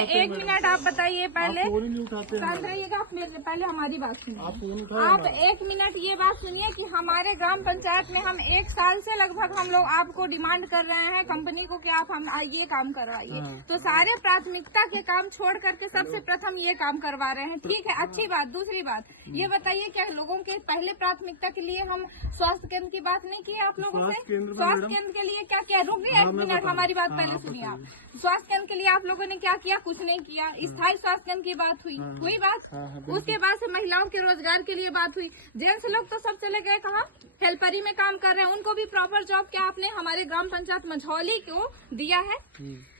एक मिनट आप बताइए पहले, शांत रहिएगा आप, मेरे पहले हमारी बात सुनिए। आप एक मिनट ये बात सुनिए कि हमारे ग्राम पंचायत में हम 1 साल से लगभग हम लोग आपको डिमांड कर रहे हैं कंपनी को कि आप हम ये काम करवाइए। तो सारे प्राथमिकता के काम छोड़ करके सबसे प्रथम ये काम करवा रहे हैं। ठीक है, अच्छी बात। दूसरी बात ये बताइए, क्या लोगों के पहले प्राथमिकता के लिए हम स्वास्थ्य केंद्र की बात नहीं की आप लोगों से? स्वास्थ्य केंद्र के लिए क्या क्या, रुक गए 1 मिनट, हमारी बात पहले सुनिए आप। स्वास्थ्य केंद्र के लिए आप लोगों ने क्या किया? कुछ नहीं किया। स्थायी स्वास्थ्य केंद्र की बात हुई बात। उसके बाद से महिलाओं के रोजगार के लिए बात हुई। जेंट्स लोग तो सब चले गए कहाँ? हेल्परी में काम कर रहे हैं, उनको भी प्रॉपर जॉब क्या आपने हमारे ग्राम पंचायत मझौली को दिया है?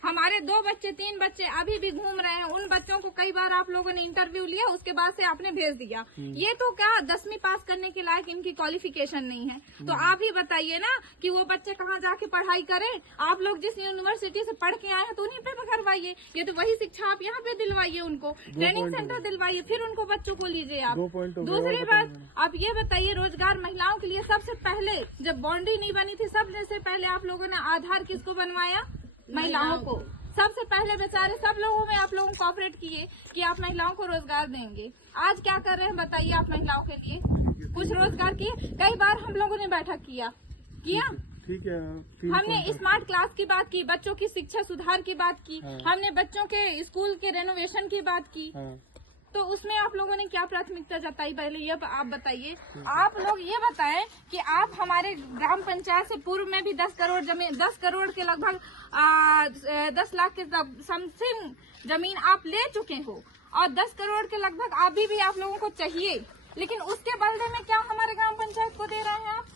हमारे 2 बच्चे 3 बच्चे अभी भी घूम रहे हैं, उन बच्चों को कई बार आप लोगों ने इंटरव्यू लिया, उसके बाद से आपने भेज दिया। ये तो क्या 10वीं पास करने के लायक इनकी क्वालिफिकेशन नहीं है। तो आप ही बताइए ना कि वो बच्चे कहाँ जाके पढ़ाई करें? आप लोग जिस यूनिवर्सिटी से पढ़ के आए हैं तो उन्हीं पे करवाइए। ये तो वही शिक्षा आप यहाँ पे दिलवाइए, उनको ट्रेनिंग सेंटर दिलवाइए, फिर उनको बच्चों को लीजिए आप। दूसरी बात आप ये बताइए, रोजगार महिलाओं के लिए सबसे पहले जब बाउंड्री नहीं बनी थी, सबसे पहले आप लोगों ने आधार किसको बनवाया? महिलाओं को। सबसे पहले बेचारे सब लोगों में आप लोगों को कॉपरेट किए कि आप महिलाओं को रोजगार देंगे। आज क्या कर रहे हैं बताइए? आप महिलाओं के लिए कुछ रोजगार किए? कई बार हम लोगों ने बैठक किया। ठीक है, हमने स्मार्ट क्लास की बात की, बच्चों की शिक्षा सुधार की बात की, हमने बच्चों के स्कूल के रेनोवेशन की बात की। तो उसमें आप लोगों ने क्या प्राथमिकता जताई? पहले ये आप बताइए। आप लोग ये बताएं कि आप हमारे ग्राम पंचायत से पूर्व में भी 10 करोड़ जमीन, 10 करोड़ के लगभग 10 लाख के समथिंग जमीन आप ले चुके हो, और 10 करोड़ के लगभग अभी भी आप लोगों को चाहिए, लेकिन उसके बदले में क्या हमारे ग्राम पंचायत को दे रहे हैं आप?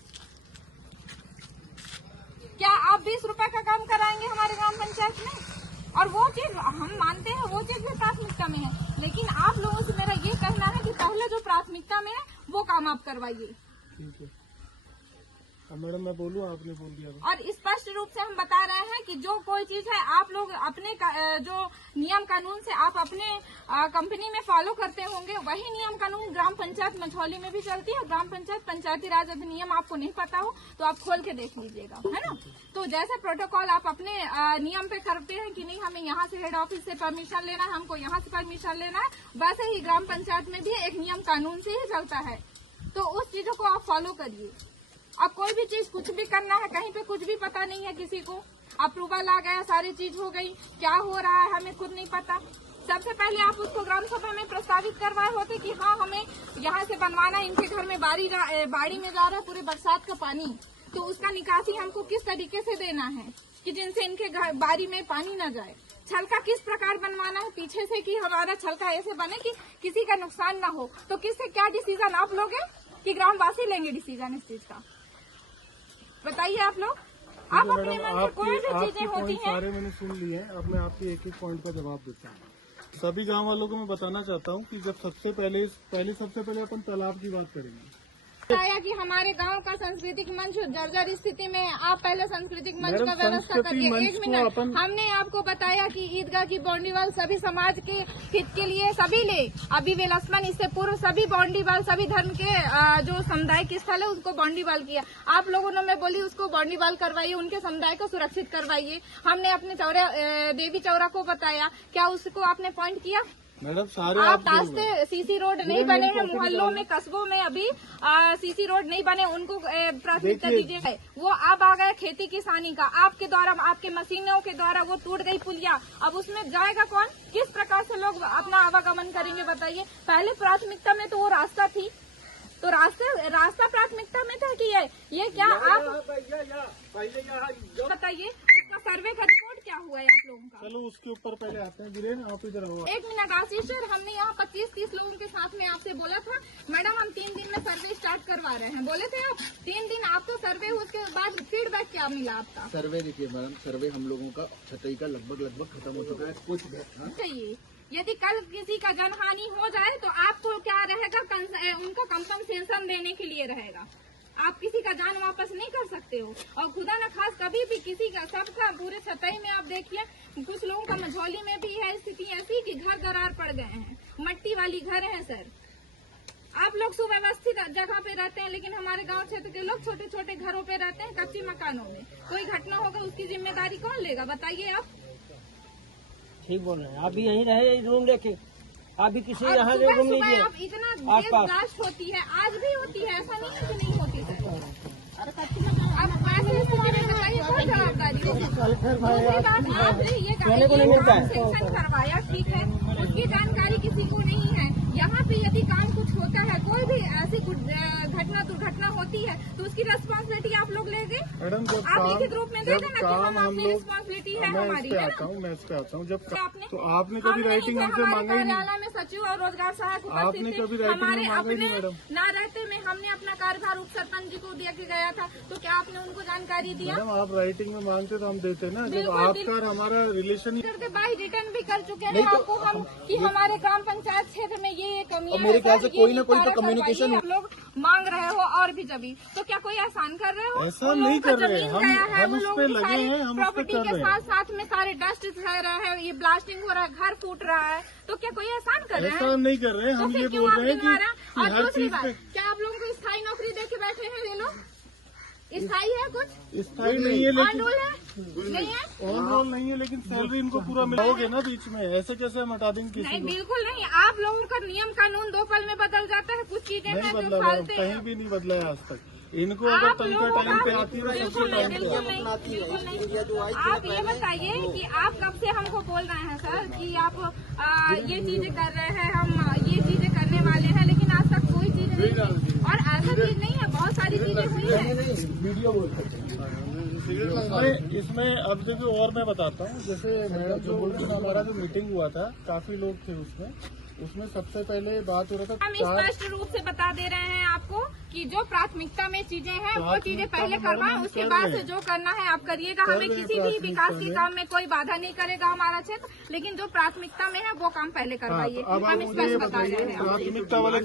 क्या आप 20 रुपए का काम कराएंगे हमारे ग्राम पंचायत में? और वो चीज हम मानते हैं, वो चीज भी प्राथमिकता में है, लेकिन आप लोगों से मेरा ये कहना है कि पहले जो प्राथमिकता में है वो काम आप करवाइए। ठीक है, अब मैडम मैं बोलूँ? आपने बोल दिया। और स्पष्ट रूप से हम बता रहे हैं कि जो कोई चीज है आप लोग अपने जो नियम कानून से आप अपने कंपनी में फॉलो करते होंगे, वही नियम कानून ग्राम पंचायत मझौली में भी चलती है। ग्राम पंचायत पंचायती राज अधिनियम आपको नहीं पता हो तो आप खोल के देख लीजिएगा, है ना? तो जैसे प्रोटोकॉल आप अपने नियम पे करते हैं कि नहीं हमें यहाँ से हेड ऑफिस से परमिशन लेना है, हमको यहाँ से परमिशन लेना है, वैसे ही ग्राम पंचायत में भी एक नियम कानून से ही चलता है। तो उस चीजों को आप फॉलो करिए। अब कोई भी चीज कुछ भी करना है, कहीं पे कुछ भी पता नहीं है किसी को, अप्रूवल आ गया, सारी चीज हो गई, क्या हो रहा है हमें खुद नहीं पता। सबसे पहले आप उसको ग्राम सभा में प्रस्तावित करवाए होते कि हाँ हमें यहाँ से बनवाना, इनके घर में बाड़ी में जा रहा है पूरे बरसात का पानी, तो उसका निकासी हमको किस तरीके से देना है कि जिनसे इनके बाड़ी में पानी न जाए। छलका किस प्रकार बनवाना है पीछे से कि हमारा छलका ऐसे बने कि किसी का नुकसान न हो। तो किससे क्या डिसीजन आप लोगे कि ग्रामवासी लेंगे डिसीजन इस चीज का? बताइए आप लोग। आप अपने मन में कोई भी चीजें होती हैं। सारे मैंने सुन लिए हैं, अब मैं आपके एक एक पॉइंट का जवाब देता हूँ। सभी गांव वालों को मैं बताना चाहता हूँ कि जब सबसे पहले अपन तालाब की बात करेंगे। बताया कि हमारे गांव का सांस्कृतिक मंच जर्जर स्थिति में है, आप पहले सांस्कृतिक मंच का व्यवस्था करिए। 1 मिनट, हमने आपको बताया कि ईदगाह की बाउंड्री वाल सभी समाज के हित के लिए सभी ले, अभी वे लक्ष्मण इससे पूर्व सभी बाउंड्री वाल सभी धर्म के जो सामुदायिक स्थल है उसको बाउंड्री वाल किया। आप लोगों ने मैं बोली उसको बाउंड्री वाल करवाइए, उनके समुदाय को सुरक्षित करवाइए। हमने अपने देवी चौरा को बताया, क्या उसको आपने पॉइंट किया? मैडम सारे आप रास्ते सीसी रोड नहीं बने हैं मोहल्लों में, कस्बों में अभी सीसी रोड नहीं बने, उनको प्राथमिकता दीजिए। वो अब आ गया खेती किसानी का, आपके द्वारा आपके मशीनों के द्वारा वो टूट गई पुलिया, अब उसमें जाएगा कौन? किस प्रकार से लोग अपना आवागमन करेंगे बताइए? पहले प्राथमिकता में तो वो रास्ता थी, तो रास्ता प्राथमिकता में था कि ये क्या आप बताइए उसका सर्वे का रिपोर्ट क्या हुआ है आप लोगों का? चलो उसके ऊपर पहले आते हैं। वीरेन आप इधर आओ। 1 मिनट आशीष सर, हमने यहाँ 25-30 लोगों के साथ में आपसे बोला था मैडम हम 3 दिन में सर्वे स्टार्ट करवा रहे हैं, बोले थे आप 3 दिन, आपको सर्वे उसके बाद फीडबैक क्या मिला आपका? सर्वे देखिए मैडम, सर्वे हम लोगों का 6 का लगभग खत्म हो चुका है। कुछ चाहिए यदि कल किसी का जनहानि हो जाए तो आपको क्या रहेगा? उनको कंपनसेशन देने के लिए रहेगा। आप किसी का जान वापस नहीं कर सकते हो, और खुदा न खास कभी भी किसी का, सबका पूरे छतई में आप देखिए, कुछ लोगों का मझौली में भी है स्थिति ऐसी कि घर दरार पड़ गए हैं, मट्टी वाली घर है सर। आप लोग सुव्यवस्थित जगह पे रहते हैं, लेकिन हमारे गांव क्षेत्र के लोग छोटे छोटे घरों पे रहते हैं, कच्चे मकानों में। कोई घटना होगा उसकी जिम्मेदारी कौन लेगा बताइए आप? 1 मिनट आशीष सर, हमने यहाँ 25-30 लोगों के साथ में आपसे बोला था मैडम हम 3 दिन में सर्वे स्टार्ट करवा रहे हैं, बोले थे आप 3 दिन, आपको सर्वे उसके बाद फीडबैक क्या मिला आपका? सर्वे देखिए मैडम, सर्वे हम लोगों का 6 का लगभग खत्म हो चुका है। कुछ ठीक बोल रहे हैं। आप भी यहीं रहे रूम लेके, आप भी किसी अब यहाँ सुबह रूम सुबह लीजिए अब इतना तेज ब्लास्ट होती है, आज भी होती है, ऐसा नहीं है कि नहीं होती है। अब ऐसे स्थिति में बताइए कौन जवाबदारी है? दूसरी बात, आपने ये सेक्शन करवाया, ठीक है, उसकी जानकारी किसी को नहीं है। यहाँ पे यदि काम कुछ होता है, कोई भी ऐसी दुर्घटना होती है, तो उसकी रेस्पॉन्सिबिलिटी आप लोग लेंगे। मैडम जब आप लिखित रूप में दे देना कि काम हम हम अपनी लोग, रिस्पॉन्सिबिलिटी है मैं हमारी, इस पे है आता ना? हूँ, मैं इस पे आता हूँ। जब आपने तो आपने कभी राइटिंग हमसे मांगा ही नहीं। कार्यालय में सचिव और रोजगार सहायक उपस्थित आपने थे। कभी राइटिंग में हमारे मांगा ही अपने नहीं मैडम। ना रहते में हमने अपना कार्यभार उप सरपंच जी को दे के गया था, तो क्या आपने उनको जानकारी दिया? मैडम आप राइटिंग में मांगते तो हम देते ना। जब बिल्कुल, आपका और हमारा रिलेशन ही करके बाई रिटर्न भी कर चुके हैं आपको हम कि हमारे ग्राम पंचायत क्षेत्र में ये कमियां और मेरे हैं, ख्याल से सर, कोई ये ना कोई तो कार्य कम्युनिकेशन करवाइए। आप लोग मांग रहे हो और भी जभी, तो क्या कोई एहसान कर रहे हो? ऐसा उन लोगों नहीं का कर रहे। जमीन हम- गया है, हम उन उस लोगों पे की लगे सारी हैं, हम उस पे प्रॉपर्टी कर के रहे हैं। साथ साथ में सारे डस्ट रह रहा है, ये ब्लास्टिंग हो रहा है, घर फूट रहा है, तो क्या कोई एहसान कर रहे हैं? ऐसा नहीं कर रहे हैं। तो हम फिर ये क्यों बोल आप रहे हैं दिलवा रहे हैं? कि और हर दूसरी चीज बात, पे क्या आप लोगों को स्थायी नौकरी दे के बैठे हैं ये लोग? स्थायी है कुछ? स्थायी नहीं है, ऑन लेकिन रोल है? नहीं है? ऑन रोल नहीं है, लेकिन सैलरी इनको पूरा मिलोगे ना बीच में। ऐसे कैसे हम हटा देंगे किसी नहीं, को? बिल्कुल नहीं। आप लोगों का नियम कानून 2 पल में बदल जाता है। कुछ चीजें नहीं हैं बदला जो मैडम, फालते कहीं हैं। भी नहीं बदला है आज तक। इनको अगर आप तनख्वाह लोगों टाइम पे का आती है तो बिल्कुल सबसे नहीं, टाइम पे बिल्कुल आती है। नहीं, बिल्कुल नहीं। आप ये बताइए कि आप कब से हमको बोल रहे हैं सर कि आप ये चीजें कर रहे हैं, हम ये चीजें करने वाले हैं, लेकिन आज तक कोई चीज नहीं है। और ऐसा चीज नहीं है, बहुत सारी चीजें हुई है। वीडियो बोल सकते इसमें अब देखिए और मैं बताता हूँ। जैसे मैडम जो बोल रहे थे, हमारा जो मीटिंग हुआ था, काफी लोग थे उसमें सबसे पहले बात हो रहा था हम स्पष्ट रूप से बता दे रहे हैं आपको कि जो प्राथमिकता में चीजें हैं वो चीजें पहले करवाएं, उसके बाद से जो करना है आप करिएगा। हमें किसी भी विकास के काम में कोई बाधा नहीं करेगा हमारा क्षेत्र, लेकिन जो प्राथमिकता में है वो काम पहले करवाइए। अब हम मुझे ये स्पष्ट बता बताइए, रहे हैं। प्राथमिकता वाले